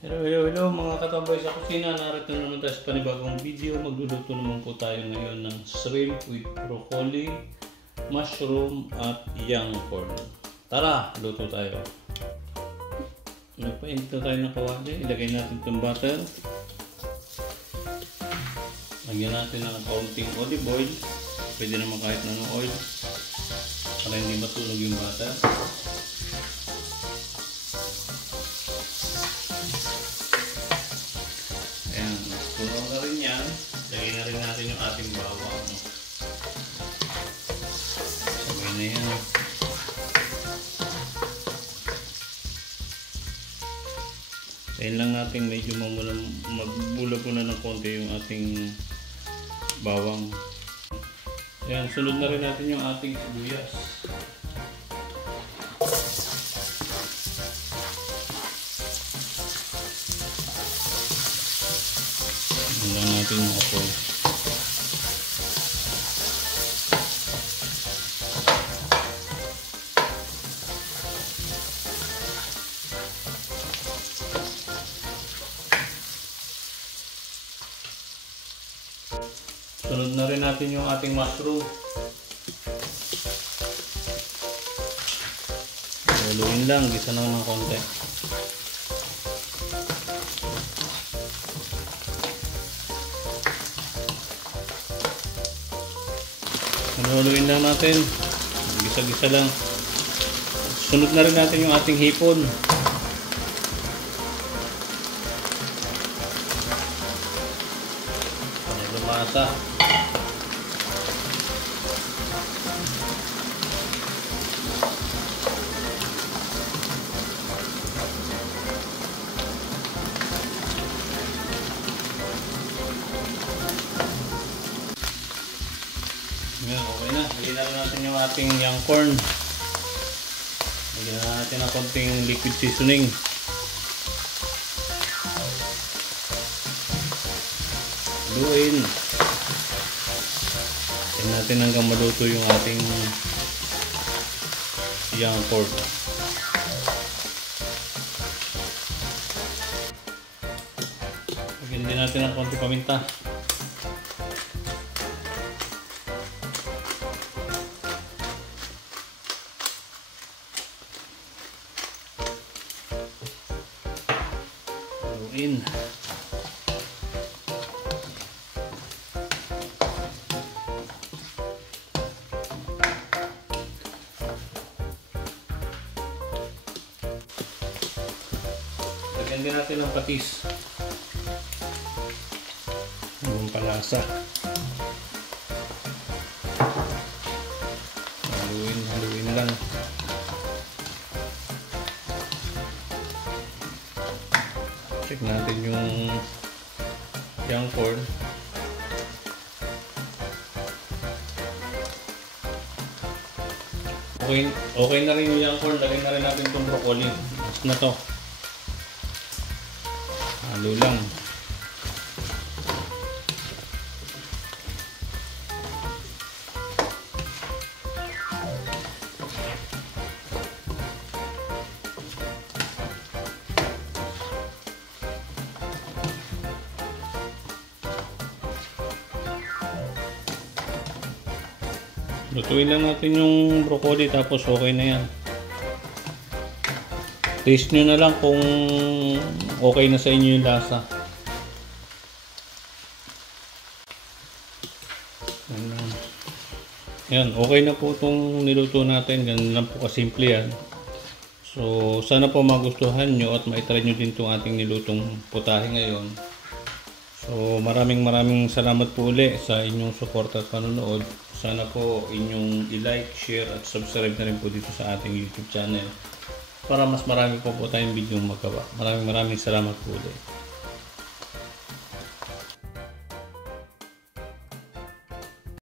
Hello mga katambay sa kusina. Narito na naman tayo sa panibagong video. Magluluto naman po tayo ngayon ng shrimp with broccoli, mushroom at young corn. Tara, luto tayo. Nagpainit na tayo ng kawali. Ilagay natin itong butter. Lagyan natin ng kaunting olive oil. Pwede naman kahit ng oil para hindi matunog yung butter. Ayan, puno na rin yan. Lagyan na rin natin yung ating bawang. Sabay na yan. Ayan lang natin medyo magbula-bula ng konti yung ating bawang. Ayan, sunod na rin natin yung ating sibuyas. Ayan natin yung apoy. Sunod na rin natin yung ating mushroom. Haluin lang, gisa lang ng konti. Haluin lang natin, gisa-gisa lang. Sunod na rin natin yung ating hipon. Para lumasa. Ngayon, okay na. Lagyan na natin yung ating young corn. Lagyan na natin ng konting liquid seasoning. Haluin. Lagyan natin hanggang maluto yung ating young corn. Lagyan din natin ng konting paminta. In. Lagyan din natin ng patis. Ang palasa. Haluin lang. Check natin yung young corn. Okay na rin yung young corn. Lagyan na rin natin itong broccoli. Mas na to. Halo lang. Lutuin lang natin yung broccoli tapos okay na yan. Taste nyo na lang kung okay na sa inyo yung lasa. Yan, okay na po itong niluto natin. Ganun lang po kasimple yan. So, sana po magustuhan nyo at maitry nyo din itong ating nilutong putahe ngayon. So, maraming salamat po ulit sa inyong support at panonood. Sana po inyong i-like, share at subscribe na rin po dito sa ating YouTube channel para mas marami po tayong video magawa. Maraming salamat po ulit.